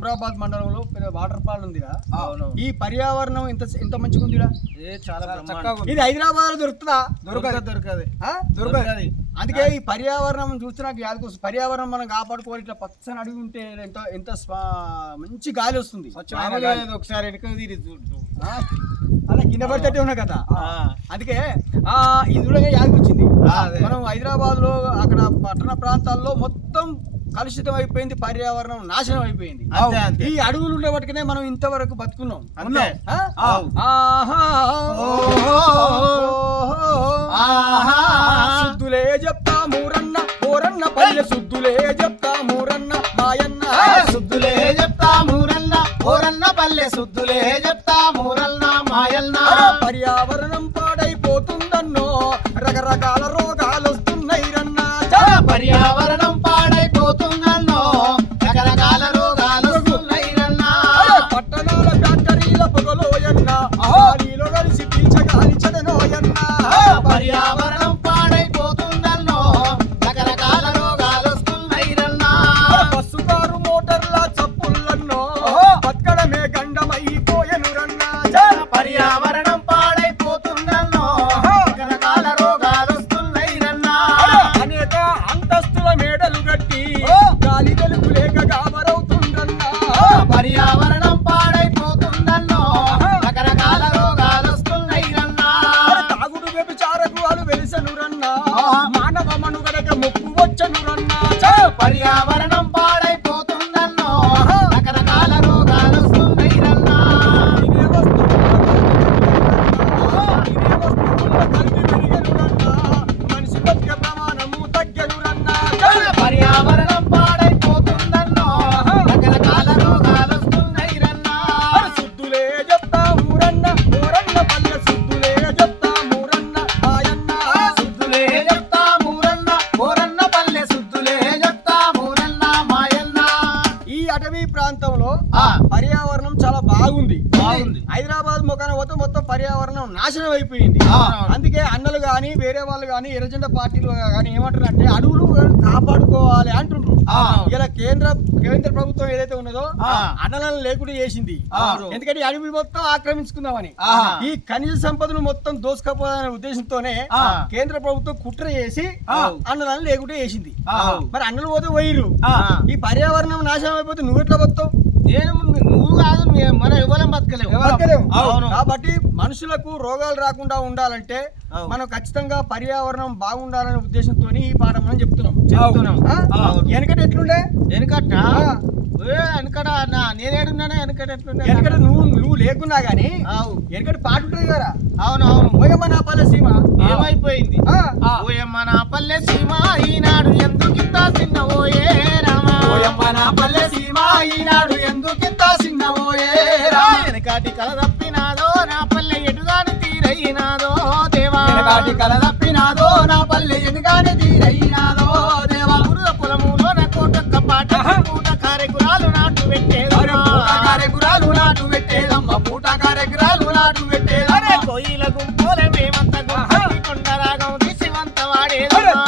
అమ్రాబాద్ మండలంలో water fall ఉందిగా, ఈ పర్యావరణం ఎంత మంచిగా ఉందిగా, ఇది హైదరాబాద్ లో దొరుకుతుందా? దొరకదు. అందుకే ఈ పర్యావరణం చూస్తే నాకు యాదకు పర్యావరణం మనం కాపాడుకోవాలి. ఇట్లా పచ్చని అడిగి ఉంటే ఎంత మంచి గాలి వస్తుంది. ఒకసారి అలా కింద పడితే ఉన్నా కదా. అందుకే ఇది కూడా యాదకి వచ్చింది. మనం హైదరాబాద్ లో అక్కడ పట్టణ ప్రాంతాల్లో మొత్తం కలుషితం అయిపోయింది, పర్యావరణం నాశనం అయిపోయింది. ఈ అడవులు ఉండే వాటికనే మనం ఇంతవరకు బతుకున్నాం. శుద్ధులే చెప్తా మూరన్న ఓరన్న పల్లె, శుద్ధులే చెప్తా మూరన్న మాయన్న, శుద్ధులే చెప్తా మూరన్న ఓరన్న పల్లె, శుద్ధులే చెప్తా మూరన్న మాయన్న. పర్యావరణం పాడైపోతుందన్నో రకరకాల రోగాలు వస్తున్నాయి రన్న, పర్యావరణం పాడైపోతుందన్నో రకరకాల రోగాలు వస్తున్నాయి రన్న. పట్టణాల ఫ్యాక్టరీల పొగలోయన్న గాలిలో కలిసి పీల్చగాలి చెడనోయన్న, పర్యావరణం పాడైపోతుందన్నో రకరకాల రోగాలు వస్తున్నాయి రన్న. బస్సు కారు మోటార్ల చప్పుళ్ళన్నో బతకడమే గండమైపోయెను రన్న, పర్యావరణం పాడైపోతుందన్నో రకరకాల రోగాలు వస్తున్నాయి రన్న. అనేక అంతస్తుల మేడలు గట్టి గాలి వెలుగు లేక గాబరవుతుందన్నా, పర్యావరణం పాడైపోతుందన్నో రకరకాల రోగాలు వస్తున్నాయి రన్న. తాగుడు వ్యభిచారకు అలు వెలిసెను రన్నా, మానవ మనుగడకు ముప్పు వచ్చెను రన్నా, పర్యావరణం పాడైపోతుందన్నో రకరకాల రోగాలు వస్తున్నాయి రన్న. ఇదే వస్తువుల కలిపి పెరిగెను రన్నా, మనిషి బతికే ప్రమాణము తగ్గెను రన్నా, పర్యావరణం పాడైపోతుందన్నో రకరకాల రోగాలు వస్తున్నాయి రన్న. శుద్ధులే చెప్తా ఊరన్న ఓరన్న పల్లె, శుద్ధులే చెప్తా మూరన్న మాయన్న, శుద్ధులే చెప్తా మూరన్న ఓరన్న పల్లె, శుద్ధులే చెప్తా మూరన్న మాయన్న. ఈ అటవీ ప్రాంతంలో పర్యావరణం చాలా బాగుంది. హైదరాబాద్ ముఖాన పోతే మొత్తం పర్యావరణం నాశనం అయిపోయింది. అందుకే అన్నలు గాని వేరే వాళ్ళు గాని ఎర్రజెండా పార్టీలు గాని ఏమంటారంటే అడవులు కాపాడుకోవాలి అంటుండ్రు. ఇలా కేంద్ర ప్రభుత్వం ఏదైతే ఉన్నదో అన్నలను లేకుండా చేసింది. ఎందుకంటే అడవులు మొత్తం ఆక్రమించుకుందామని, ఈ ఖనిజ సంపదను మొత్తం దోసుకపోవాలనే ఉద్దేశంతోనే కేంద్ర ప్రభుత్వం కుట్ర చేసి అన్నలను లేకుండా చేసింది. మరి అన్నలు పోతే పోయిరు, ఈ పర్యావరణం నాశనం అయిపోతే నువ్వెట్లా బతావు? నువ్వు కాదు, మనం ఇవ్వలేం, బతకలేము. కాబట్టి మనుషులకు రోగాలు రాకుండా ఉండాలంటే మనం ఖచ్చితంగా పర్యావరణం బాగుండాలనే ఉద్దేశంతో ఈ పాఠం మనం చెప్తున్నాం. వెనకట ఎట్లుండే? వెనకట నేనేడున్నానే, వెనకట ఎట్లుండే? వెనకట నువ్వు లేకున్నా గానీ వెనకట పాట ఉంటుంది కదా. అవునవును. ఓయమ్మ నా పల్లె సీమ ఏమైపోయింది? ఓయమ్మ నా పల్లె సీమ ఈనాడు ఎందుకింత చిన్నవోయే రామా, ఓయమ్మ నా పల్లె సీమ ఈనాడు ఎందుకింత చిన్నవోయే రామా, వెనకాటి కల తప్పినాదో నా పల్లె ఎటుగాని తీరైనాదో దేవా, వెనకాటి కల తప్పినాదో నా పల్లె ఎటుగాని తీరైనాదో దేవా, బురద పొలములో నా కోటొక్క పాట పూట కారెకురాలు నాటు పెట్టేదమ్మా, కారెకురాలు నాటు పెట్టేదమ్మ, పూట కారెకురాలు నాటు పెట్టేదమ్మ, కోయిల గుంపోలే మేమంత గుంపి కొండరాగం దిశివంత వాడేదమ్మ,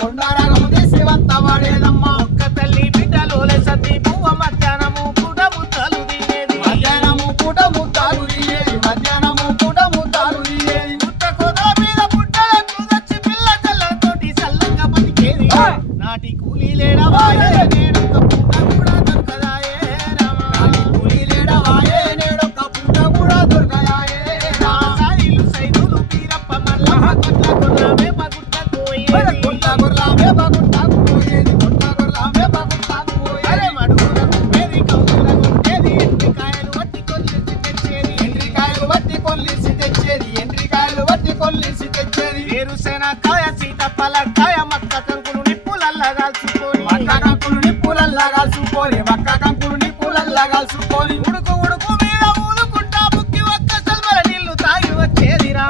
కొండరాగం దిశివంత వాడేదమ్మ, ఒక్క తల్లి బిడ్డలోలే సతీ పువ్వ మధ్యాహ్నము పూట ముద్దలు తినేది, మధ్యాహ్నము పూట ముద్దాలు తీయేది, మధ్యాహ్నము పూట ముద్దాలు తీయేది, పుట్ట కొద మీద పుట్టలకు దచ్చి పిల్ల చల్లతోటి సల్లంగా బతికేది, నాటి కూలీ లేడవాయే నేడొక్క పూట కూడా దొరకదాయే రామా, కూలీ లేడవాయే నేడొక్క పూట కూడా దొరకదాయే రామా, సాయిలు సైదులు పీరప్ప మల్లమ్మ కొట్ల కొర్రామే పగుట్టకు పోయేది, కొట్ల కొర్రామే పగుట్టకు పోయేది, కొట్ల కొర్రామే పగుట్టకు పోయేది, అరే మడుగుల గుండేది కౌగుల గుండేది, ఎండ్రికాయలు వట్టి కొల్లిసి తెచ్చేది, ఎండ్రికాయలు వట్టి కొల్లిసి తెచ్చేది, ఎండ్రికాయలు వట్టి కొల్లిసి తెచ్చేది, వేరుశెనక్కాయ సీతఫలక్కాయ మక్క కంకులు నిప్పులల్లా కాల్చుకొని, మక్క కంకులు నిప్పులల్లా కాల్చుకొని, మక్క కంకులు నిప్పులల్లా కాల్చుకొని, ఉడుకు ఉడుకు మీద ఊదుకుంటా బుక్కి ఒక్క సల్మల నీళ్లు తాగి వచ్చేదిరా,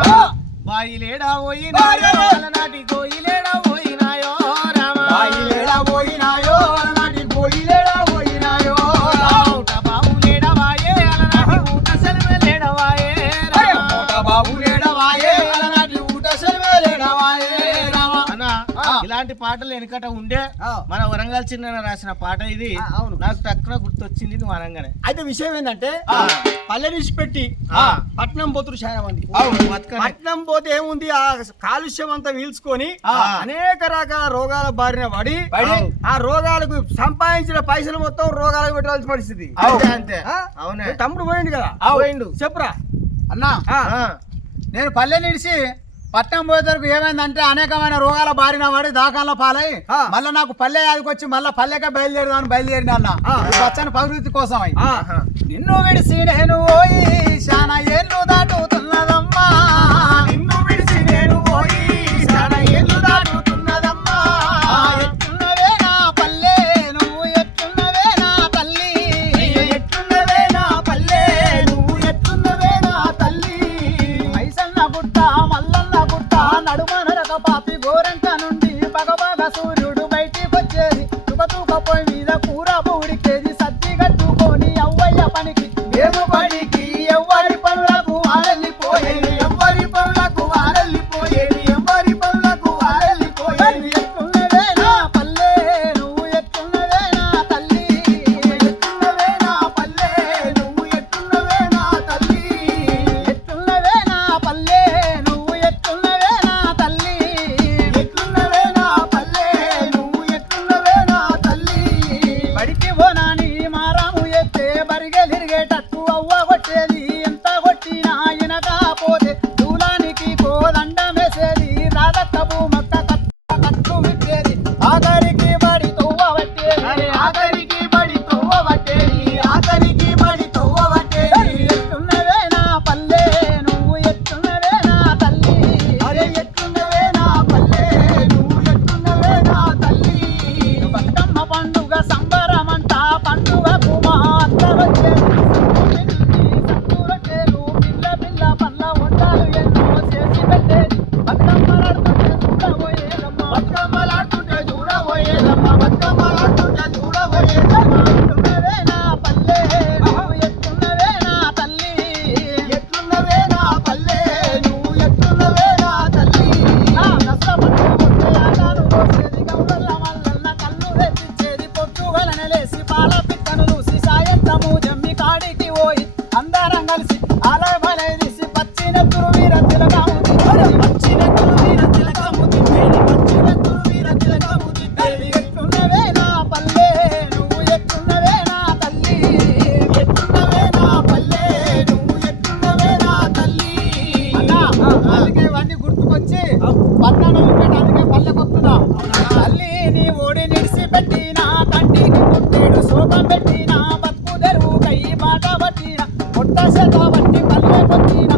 బాయిలేడా పోయినాయో అలనాటి గోయిలేడా పోయినాయో రామా, బాయిలేడా పోయినాయో అలనాటి గోయిలేడా పోయినాయో ఊట బావులేడా వాయే అలనాటి ఊట సెలవులేడా వాయే రామా, బాబు లేడవాయే అలనాటి ఊట సెలవేలేడవాయే రామా. అన్నా ఇలాంటి పాటలు వెనకట ఉండే ఆ. మన వరంగల్ చిన్న రాసిన పాట ఇది అవును. నాకు తక్కువ గుర్తొచ్చింది నువ్వు అనగానే. అయితే విషయం ఏంటంటే పల్లె పెట్టి పట్నం పోతురు చాలా మంది. పట్నం పోతే ఏముంది, ఆ కాలుష్యం అంతా పీల్చుకొని అనేక రకాల రోగాల బారిన పడి ఆ రోగాలకు సంపాదించిన పైసలు మొత్తం రోగాలకు పెట్టాల్సిన పరిస్థితి. అంతే అవునే. తమ్ముడు పోయింది కదా, పోయిండు. చెప్పురా అన్నా. నేను పల్లె నిడిచి పట్నం పోయేసరికి ఏమైందంటే అనేకమైన రోగాల బారిన పడి దాఖాల్లో పాలై మళ్ళీ నాకు పల్లె యాదికొచ్చి మళ్ళీ పల్లెకే బయలుదేరిన అన్న పచ్చని ప్రవృత్తి కోసం నిన్ను విడిసి నేను పోయి శానా ఏళ్ళు దాటుతున్నదమ్మా, నిన్ను విడిచి నేను పోయి చాలా ఏళ్ళు దాటుతున్నదమ్మా. ఎట్టున్నవే నా పల్లె నువ్వు ఎట్టున్నవే నా తల్లి, ఎట్టున్నవే నా పల్లె నువ్వు ఎట్టున్నవే నా తల్లి. మైసన్న గుట్ట మల్లన్న గుట్ట నడుమ నరక పాపి గోరంట నుండి పగపగ సూర్యుడు బయటికి వచ్చేది, తుకతుక పొయ్యి మీద కూర ఉడికేది, సత్తి కట్టుకొని అవ్వయ్య పనికి మేము పనికి ఎవ్వరి పనులకు వారెళ్ళిపోయేది, ఎవ్వరి పనులకు వారెళ్ళిపోయేది, ఎవ్వరి పనులకు వారెళ్ళిపోయేది. ఎట్టున్నవే నా పల్లె నువ్వు ఎట్టున్నవే నా తల్లి, ఎట్టున్నవే నా పల్లె నువ్వు ఎట్టున్నవే నా తల్లి. ఎట్టున్నవే నా పల్లె నువ్వు ఎట్టున్నవే నా తల్లి, ఎట్టున్నవే నా పల్లె నువ్వు ఎట్టున్నవే నా తల్లి. బడికి పోనాని మారాము ఎత్తే బరిగెలిరిగేటట్టు అవ్వ కొట్టేది, ఎంత కొట్టినా ఇనకపోతే దూలానికి కోదండమేసేది, రాధక్క భూమక్క కట్టు విప్పేది, ఆఖరికి బడి తవ్వ పట్టేది, ఆఖరికి బడి తవ్వబట్టేది, ఆఖరికి బడి తవ్వబట్టేది. ఎట్టున్నవే నా పల్లె నువ్వు ఎట్టున్నవే నా తల్లి, అరే ఎట్టున్నవే నా పల్లె నువ్వు ఎట్టున్నవే నా తల్లి. బతుకమ్మ పండుగ సంబరమంట పండుగకు మా అత్తలొచ్చేది, సంతులొచ్చేలు పిల్ల పిల్ల పళ్ళ వంటలు ఎన్నో చేసి పెట్టేది, బతుకమ్మలాడుతుంటే చూడబోయేదమ్మ, బతుకమ్మలాడుతుంటే చూడబోయేదమ్మ, బతుకమ్మలాడుతుంటే చూడబోయేదమ్మ. ఎట్టున్నవే నా పల్లె నువ్వు ఎట్టున్నవే నా తల్లి, ఎట్టున్నవే నా పల్లె నువ్వు ఎట్టున్నవే నా తల్లి. నా దసరపట్టు కొట్టే ఆటలు పోసేది, గౌరల్ల మల్లన్న కళ్ళు తెప్పించేది, పొద్దుగలనే లేసి పాల పిక్కను చూసి సాయంత్రము జమ్మి కాడికి పోయి అందరం కలిసి ఆలయ బలై తీసి పచ్చినెత్తురు వీర తిలకము తిప్పేది, పచ్చినెత్తులు వీర తిలకము తిప్పేది, పచ్చినెత్తులు వీర తిలకము తిప్పేది. ఎట్టున్నవే నా పల్లె నువ్వు ఎట్టున్నవే నా తల్లి, ఎట్టున్నవే నా పల్లె నువ్వు ఎట్టున్నవే నా తల్లి. అందుకే ఇవన్నీ గుర్తుకొచ్చి పట్టణం పెట్టి అందుకే పల్లెకొస్తున్నా. తల్లి నీ ఓడి నిడిసి పెట్టిన కంటికి పుట్టేడు శోకం పెట్టిన బతుకు తెరువు కై బాట పట్టిన పొట్ట చేత బట్టి పల్లె కొట్టిన